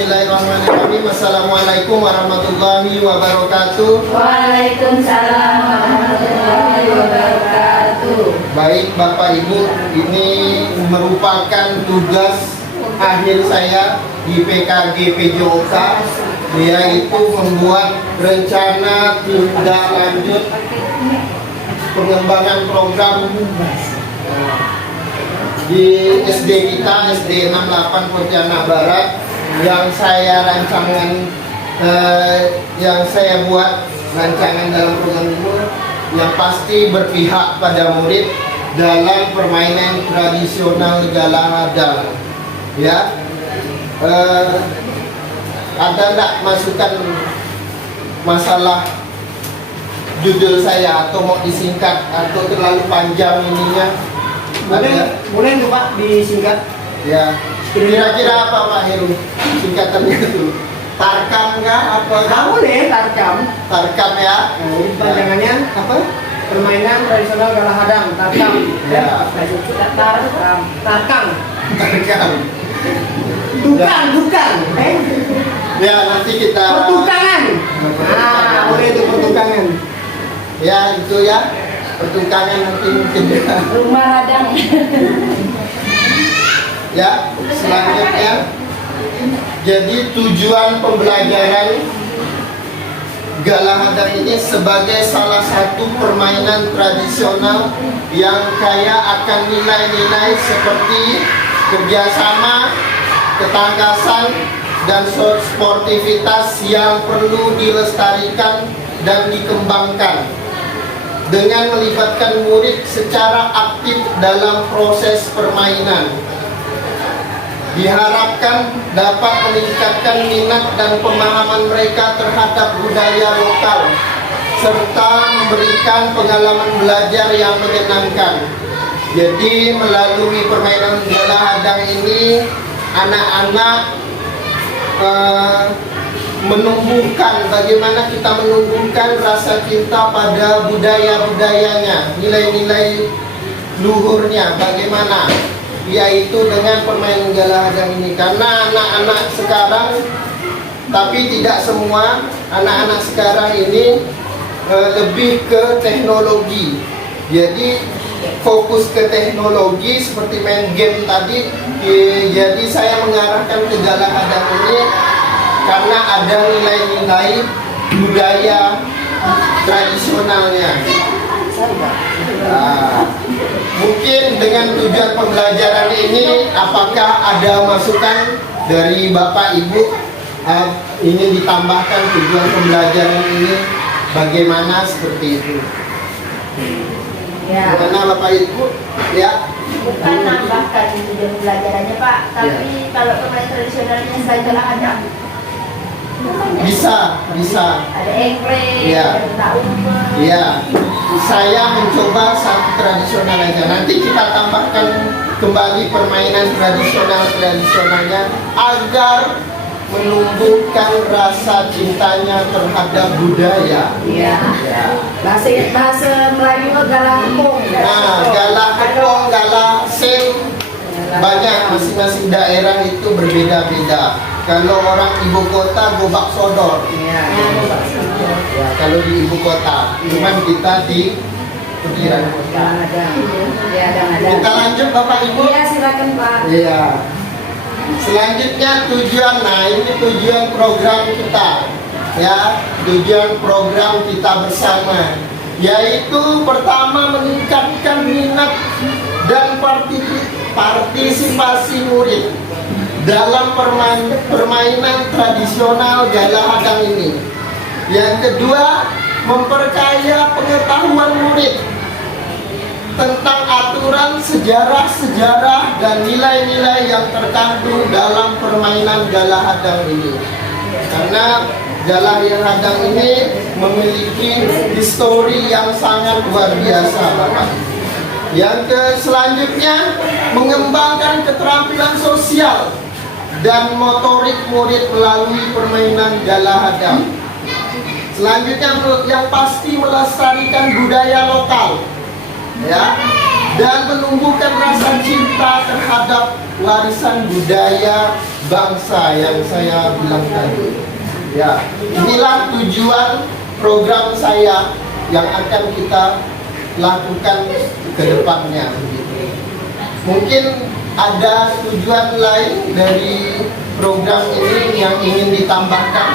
Bismillahirrahmanirrahim. Assalamualaikum warahmatullahi wabarakatuh. Waalaikumsalam warahmatullahi wabarakatuh. Baik Bapak Ibu, ini merupakan tugas akhir saya di PKG PJOK, yaitu membuat rencana tindak lanjut pengembangan program di SD kita, SD 68 Pontianak Barat, yang saya buat rancangan dalam program ini yang pasti berpihak pada murid dalam permainan tradisional Galahadang. Ya, ada enggak masukan masalah judul saya, atau mau disingkat atau terlalu panjang ininya? Boleh tuh Pak disingkat. Ya, kira-kira apa Pak Heru singkatannya itu? Tarkam nggak? Apa? Boleh tarkam. Tarkam ya. Nah, ini panjangannya apa? Permainan tradisional Galahadang. Tarkam. Ya. Tarkam. Tarkam. Tukang. Ya, nanti kita. Pertukangan. Nah, boleh itu pertukangan. Ya, itu ya. Pertukangan nanti mungkin ya. Rumah radang. Ya, selanjutnya. Jadi tujuan pembelajaran Galahadang ini sebagai salah satu permainan tradisional yang kaya akan nilai-nilai seperti kerjasama, ketangkasan, dan sportivitas yang perlu dilestarikan dan dikembangkan dengan melibatkan murid secara aktif dalam proses permainan. Diharapkan dapat meningkatkan minat dan pemahaman mereka terhadap budaya lokal, serta memberikan pengalaman belajar yang menyenangkan. Jadi melalui permainan Galahadang ini, anak-anak menumbuhkan, bagaimana kita menumbuhkan rasa cinta pada budaya-budayanya, nilai-nilai luhurnya bagaimana, yaitu dengan permainan Galahadang ini. Karena anak-anak sekarang, tapi tidak semua anak-anak sekarang ini lebih ke teknologi. Jadi fokus ke teknologi seperti main game tadi. Jadi saya mengarahkan ke Galahadang ini karena ada nilai-nilai budaya tradisionalnya. Mungkin dengan tujuan pembelajaran ini, apakah ada masukan dari Bapak Ibu ingin ditambahkan tujuan pembelajaran ini bagaimana, seperti itu? Ya. Bagaimana Bapak Ibu? Ya. Bukan nambahkan tujuan pembelajarannya Pak, tapi kalau permainan tradisionalnya selain Galahadang, Bisa. ada engklek, Ya. ada tak umpet. Iya, saya mencoba satu tradisional aja. Nanti kita tambahkan kembali permainan tradisionalnya agar menumbuhkan rasa cintanya terhadap budaya. Iya. Ya. Bahasa Melayu galakong. Nah, galakong, galasing, banyak, masing-masing daerah itu berbeda-beda. Kalau orang ibu kota gobak sodor. Iya. Ya, kalau di ibu kota, cuman kita di pinggiran kota. Kita lanjut Bapak Ibu. Iya, silakan Pak. Iya. Selanjutnya tujuan, nah ini tujuan program kita, ya, tujuan program kita bersama, yaitu pertama meningkatkan minat dan partisipasi murid dalam permainan tradisional Galahadang ini. Yang kedua, memperkaya pengetahuan murid tentang aturan, sejarah, dan nilai-nilai yang terkandung dalam permainan Galahadang ini. Karena Galahadang ini memiliki histori yang sangat luar biasa, Bapak. Yang selanjutnya, mengembangkan keterampilan sosial dan motorik murid melalui permainan Galahadang. Selanjutnya, yang pasti melestarikan budaya lokal, ya, dan menumbuhkan rasa cinta terhadap warisan budaya bangsa yang saya bilang tadi. Ya, inilah tujuan program saya yang akan kita lakukan ke depannya. Mungkin ada tujuan lain dari program ini yang ingin ditambahkan.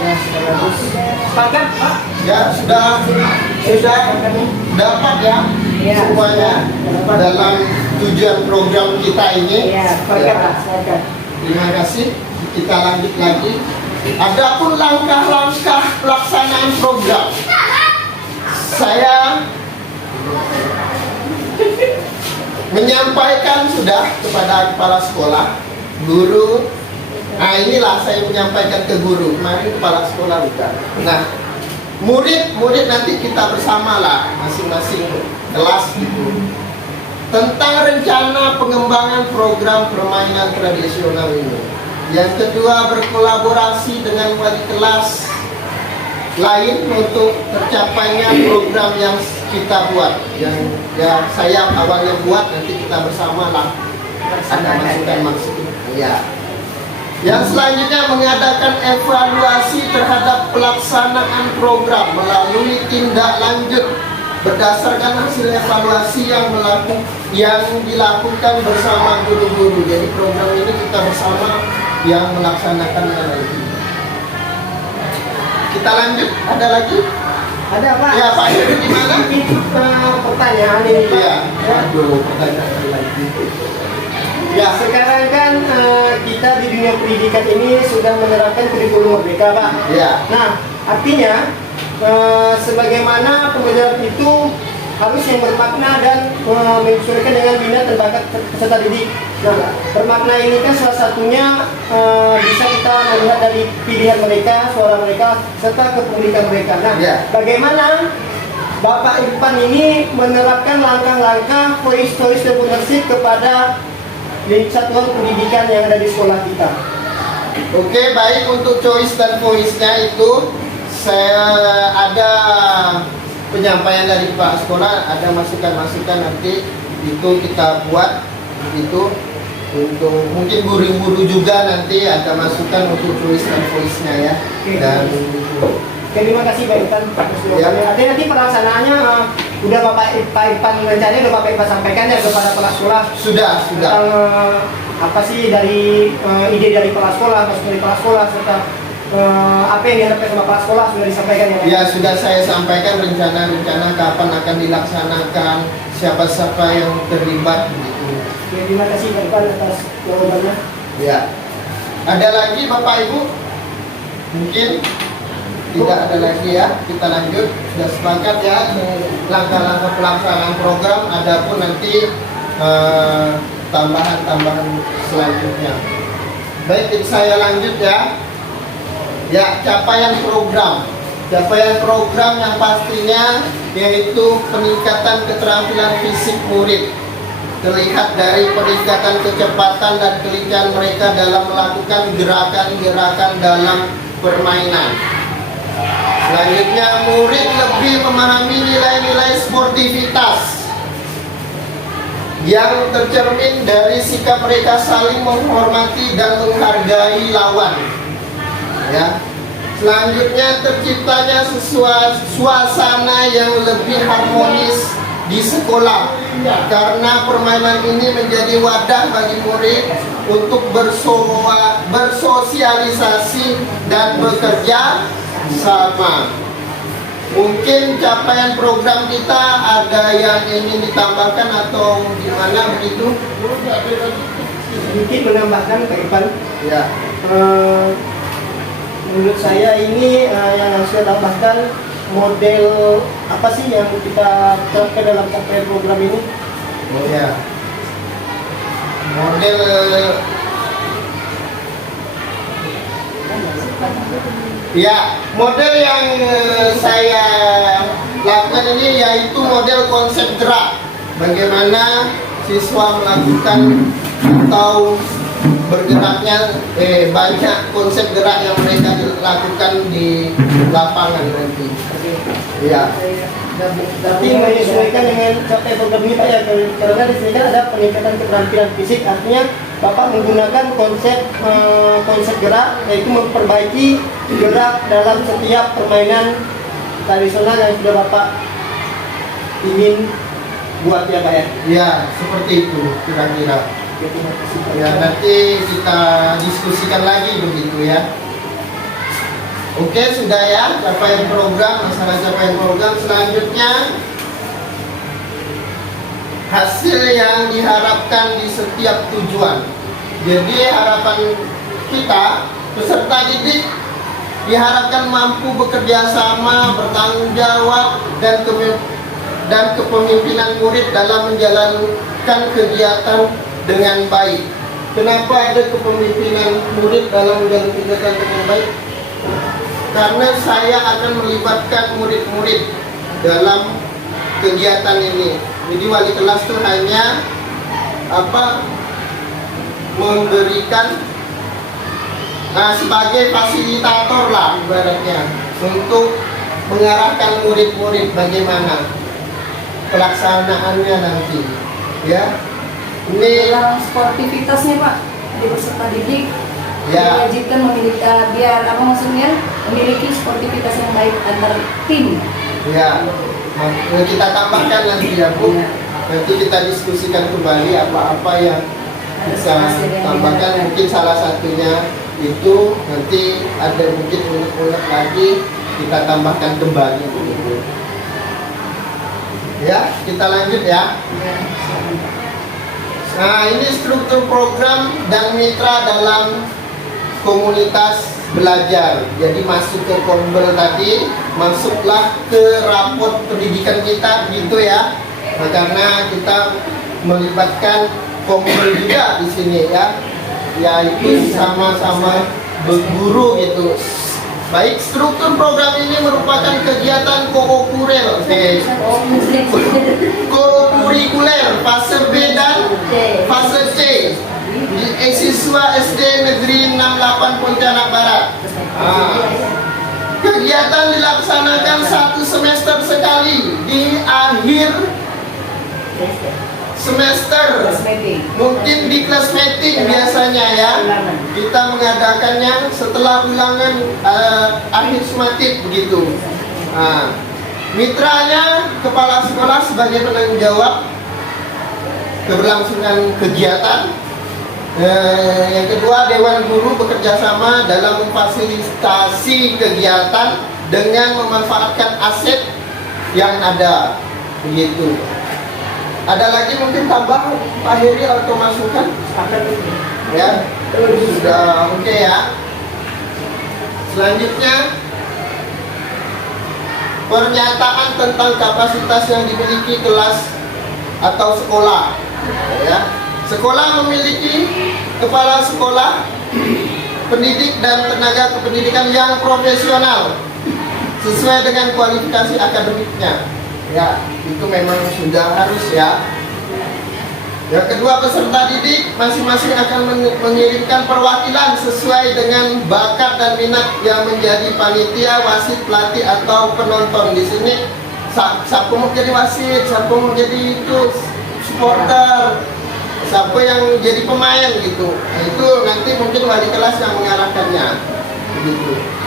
Ya, sudah bagus. Sepakat, Pak? Ya, sudah dapat ya Ya, semuanya sudah. dalam tujuan program kita ini. Iya, sepakat, Pak. Sepakat. Terima kasih. Kita lanjut lagi. Adapun langkah-langkah pelaksanaan program, saya menyampaikan sudah kepada kepala sekolah, guru. Nah, inilah saya menyampaikan ke guru, kemarin kepala sekolah bukan. Nah, murid nanti kita bersamalah masing-masing kelas gitu, tentang rencana pengembangan program permainan tradisional ini. Yang kedua, berkolaborasi dengan wali kelas lain untuk tercapainya program yang kita buat, yang ya saya awalnya buat, nanti kita bersamalah ada masukan-masukan. Ya. Yang selanjutnya, mengadakan evaluasi terhadap pelaksanaan program melalui tindak lanjut berdasarkan hasil evaluasi yang dilakukan bersama guru-guru. Jadi program ini kita bersama yang melaksanakannya nanti. Kita lanjut, ada lagi? Ada, Pak? Ya, Pak, itu gimana? Itu pertanyaan ini, Pak. Iya, waduh, pertanyaan lagi. Ya, sekarang kan kita di dunia pendidikan ini sudah menerapkan kurikulum merdeka, Pak. Ya. Nah, artinya sebagaimana pembelajaran itu harus yang bermakna dan menyesuaikan dengan minat dan bakat peserta didik. Nah, bermakna ini kan salah satunya bisa kita melihat dari pilihan mereka, suara mereka, serta kepemilikan mereka. Nah, bagaimana Bapak Irfan ini menerapkan langkah-langkah voice dan ownership kepada satuan pendidikan yang ada di sekolah kita? Oke, baik, untuk choice dan voice-nya itu saya ada penyampaian dari Pak Sekolah, ada masukan-masukan nanti itu kita buat itu untuk mungkin guru-guru juga nanti ada masukan untuk choice dan voice-nya ya. Dan terima kasih Pak Irfan. Ya. Nanti pelaksanaannya udah Pak Irfan rencananya udah Bapak Irfan sampaikan ya kepada kepala sekolah. Sudah. Tentang apa sih dari ide dari kepala sekolah, masukan dari kepala sekolah serta apa yang diharapkan sama kepala sekolah sudah disampaikan ya Pak? Ya, sudah saya sampaikan rencana-rencana kapan akan dilaksanakan, siapa-siapa yang terlibat gitu. Ya, terima kasih Pak Irfan atas jawabannya. Ya. Ada lagi Bapak Ibu? Mungkin tidak ada lagi ya. Kita lanjut. Sudah sepakat ya langkah-langkah pelaksanaan program. Adapun nanti tambahan-tambahan selanjutnya. Baik, saya lanjut ya. Ya, capaian program. Capaian program yang pastinya yaitu peningkatan keterampilan fisik murid. Terlihat dari peningkatan kecepatan dan kelincahan mereka dalam melakukan gerakan-gerakan dalam permainan. Selanjutnya, murid lebih memahami nilai-nilai sportivitas yang tercermin dari sikap mereka saling menghormati dan menghargai lawan. Ya. Selanjutnya, terciptanya suasana yang lebih harmonis di sekolah karena permainan ini menjadi wadah bagi murid untuk bersosialisasi dan bekerja sama. Mungkin capaian program kita ada yang ingin ditambahkan atau gimana begitu? Mungkin menambahkan Pak Irfan. Ya. Menurut saya ini yang harus saya tambahkan model apa sih yang kita terapkan dalam capaian program ini? Oh ya. Model model yang saya lakukan ini yaitu model konsep gerak. Bagaimana siswa melakukan atau bergeraknya banyak konsep gerak yang mereka lakukan di lapangan nanti. Ya. Tapi menyesuaikan dengan capai program ini Pak ya, karena di sini kan ada peningkatan keterampilan fisik, artinya Bapak menggunakan konsep gerak, yaitu memperbaiki gerak dalam setiap permainan tradisional yang sudah Bapak ingin buat ya Pak ya. Ya, seperti itu kira-kira. Ya, terima kasih Pak. Ya, nanti kita diskusikan lagi begitu ya. Oke, sudah ya, capaian program, masalah capaian program. Selanjutnya, hasil yang diharapkan di setiap tujuan. Jadi harapan kita, peserta didik diharapkan mampu bekerja sama, bertanggung jawab, dan kepemimpinan murid dalam menjalankan kegiatan dengan baik. Kenapa ada kepemimpinan murid dalam menjalankan kegiatan dengan baik? Karena saya akan melibatkan murid-murid dalam kegiatan ini. Jadi wali kelas itu hanya memberikan sebagai fasilitator lah ibaratnya, untuk mengarahkan murid-murid bagaimana pelaksanaannya nanti ya. Ini Dalam sportivitasnya Pak, di peserta didik ya, diwajibkan memiliki biar apa maksudnya memiliki sportivitas yang baik antar tim. ya, kita tambahkan nanti ya Bu. Nanti kita diskusikan kembali apa-apa yang bisa tambahkan. Mungkin salah satunya itu nanti ada mungkin unek-unek lagi, kita tambahkan kembali begitu. Ya, kita lanjut ya. Nah, ini struktur program dan mitra dalam komunitas belajar. Jadi masuk ke Kombel tadi, masuklah ke raport pendidikan kita gitu ya. Nah, karena kita melibatkan Kombel juga di sini ya. Yaitu sama-sama berguru gitu. Baik, struktur program ini merupakan kegiatan kokurikuler fase B dan fase C di siswa SD Negeri 68 Pontianak Barat. Kegiatan dilaksanakan 1 semester sekali di akhir semester, mungkin di kelas meeting biasanya ya. Kita mengadakannya setelah ulangan akhir sumatif begitu. Mitranya kepala sekolah sebagai penanggung jawab keberlangsungan kegiatan. Yang kedua, Dewan Guru bekerja sama dalam memfasilitasi kegiatan dengan memanfaatkan aset yang ada begitu. Ada lagi mungkin tambah Pak Heri atau masukan? Ya, sudah oke ya. Selanjutnya, pernyataan tentang kapasitas yang dimiliki kelas atau sekolah. Ya, sekolah memiliki kepala sekolah, pendidik dan tenaga kependidikan yang profesional sesuai dengan kualifikasi akademiknya. Ya, itu memang sudah harus ya. Yang kedua, peserta didik masing-masing akan mengirimkan perwakilan sesuai dengan bakat dan minat yang menjadi panitia, wasit, pelatih atau penonton. Di sini siapa mau jadi wasit, siapa mau jadi itu supporter, siapa yang jadi pemain gitu. Nah, itu nanti mungkin wali kelas yang mengarahkannya. Begitu.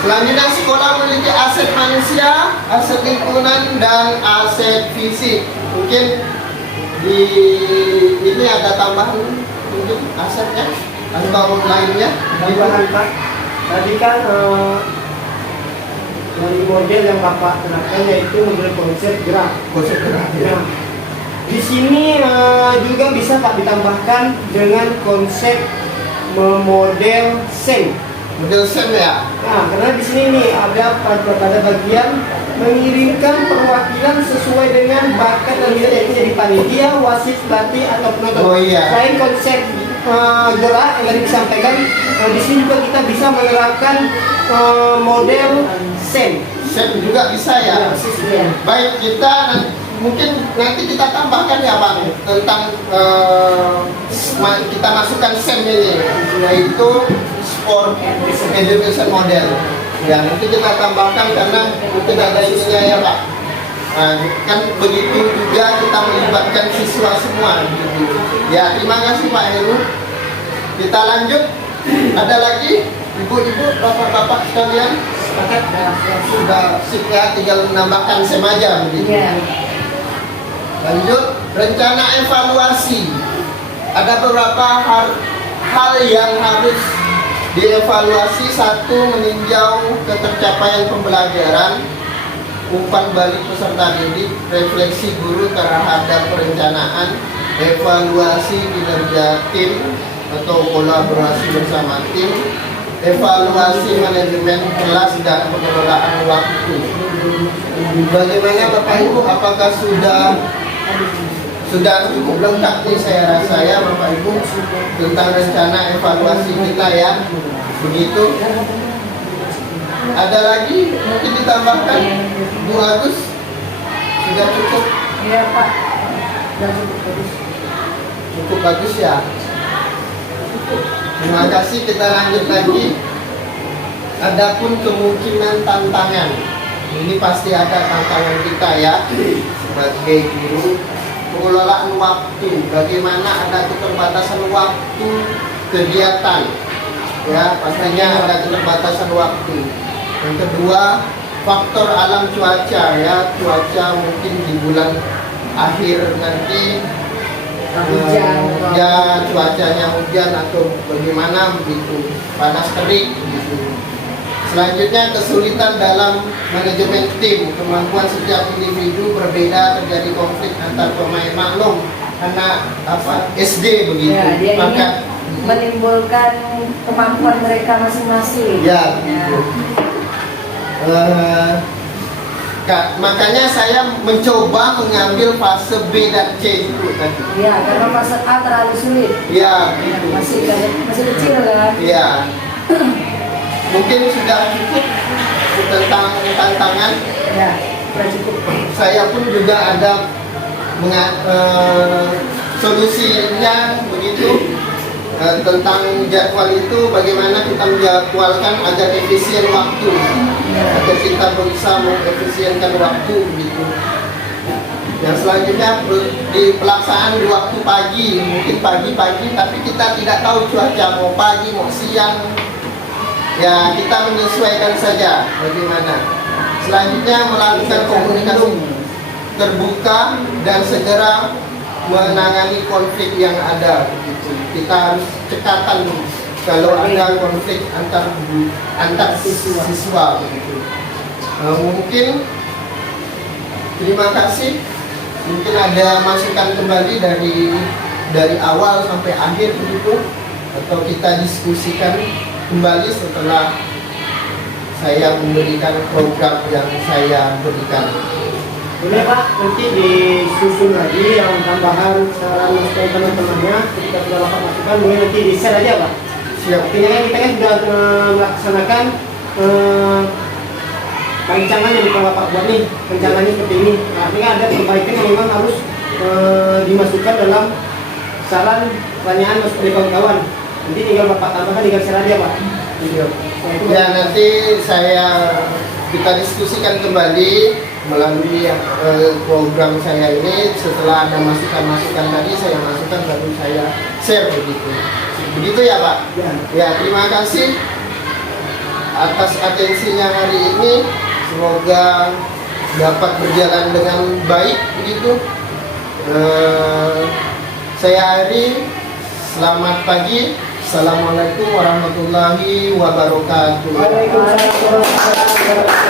Selanjutnya, sekolah memiliki aset manusia, aset lingkungan, dan aset fisik. Mungkin di ini ada tambahan mungkin asetnya atau lainnya. Tambahan Pak, tadi kan dari model yang Bapak terapkan yaitu model konsep gerak. Konsep gerak ya. Nah, di sini juga bisa Pak ditambahkan dengan konsep model SEM. Model SEM ya. Nah, karena di sini nih ada pada bagian mengirimkan perwakilan sesuai dengan bakat dan minat, yaitu jadi panitia, wasit, pelatih atau penonton. Oh iya. Selain konsep gerak yang tadi disampaikan, di sini juga kita bisa menerapkan model SEM. SEM juga bisa ya. Baik, kita mungkin nanti kita tambahkan ya Pak tentang kita masukkan SEM ini, yaitu Sport Education Model. Ya, nanti kita tambahkan karena mungkin ada isunya ya Pak. Nah, kan begitu juga kita melibatkan siswa semua gitu. Ya, terima kasih Pak Heru. Kita lanjut. Ada lagi ibu-ibu, bapak-bapak sekalian? Sepakat? Sudah sip ya, tinggal menambahkan semaja begitu. Iya. Lanjut, rencana evaluasi. Ada beberapa hal yang harus dievaluasi. Satu, meninjau ketercapaian pembelajaran, umpan balik peserta didik, refleksi guru terhadap perencanaan, evaluasi kinerja tim atau kolaborasi bersama tim, evaluasi manajemen kelas dan pengelolaan waktu. Bagaimana Bapak Ibu? Apakah sudah cukup lengkap nih saya rasa ya Bapak Ibu tentang rencana evaluasi kita ya. Begitu. Ada lagi mungkin ditambahkan Bu Agus? Sudah cukup? Iya Pak. Sudah cukup bagus. Cukup bagus ya. Terima kasih, kita lanjut lagi. Adapun kemungkinan tantangan, ini pasti ada tantangan kita ya sebagai guru. Pengelolaan waktu, bagaimana ada keterbatasan waktu kegiatan, ya pastinya ada keterbatasan waktu. Yang kedua, faktor alam cuaca ya, cuaca mungkin di bulan akhir nanti ya cuacanya hujan atau bagaimana begitu, panas terik begitu. Selanjutnya, kesulitan dalam manajemen tim, kemampuan setiap individu berbeda, terjadi konflik antar pemain. Maklum anak SD begitu, Ya, dia maka ingin menimbulkan kemampuan mereka masing-masing. ya begitu. Makanya saya mencoba mengambil fase B dan C itu tadi. Ya, karena fase A terlalu sulit. Ya, begitu. Masih kecil kan? Ya. Mungkin sudah cukup tentang tantangan. Ya, sudah cukup. Saya pun juga ada solusinya begitu. Tentang jadwal itu, bagaimana kita menjadwalkan agar efisien waktu, agar kita bisa mengefisienkan waktu begitu. Yang selanjutnya di pelaksanaan di waktu pagi, mungkin pagi-pagi, tapi kita tidak tahu cuaca mau pagi mau siang. Ya, kita menyesuaikan saja bagaimana. Selanjutnya, melakukan komunikasi terbuka dan segera menangani konflik yang ada begitu. Kita harus cekatan kalau ada konflik antar siswa begitu. Mungkin terima kasih. Mungkin ada masukan kembali dari awal sampai akhir begitu, atau kita diskusikan kembali setelah saya memberikan program yang saya berikan. Boleh Pak, nanti disusun lagi yang tambahan saran dari teman-temannya. Ketika sudah dapat masukan, boleh nanti di-share aja Pak. Siap. Artinya kan kita kan sudah melaksanakan rancangan yang Bapak buat nih, rencananya seperti ini. Nah, artinya ada perbaikan yang memang harus dimasukkan dalam saran pertanyaan dari kawan-kawan. Nanti tinggal Bapak tambahkan, tinggal share aja Pak. Iya. Nah, itu Ya, nanti kita diskusikan kembali melalui program saya ini. Setelah ada masukan-masukan tadi saya masukkan, baru saya share begitu. Begitu ya Pak? Ya. Ya, terima kasih atas atensinya hari ini. Semoga dapat berjalan dengan baik begitu. Saya Ari, selamat pagi. Assalamualaikum warahmatullahi wabarakatuh. Waalaikumsalam warahmatullahi wabarakatuh.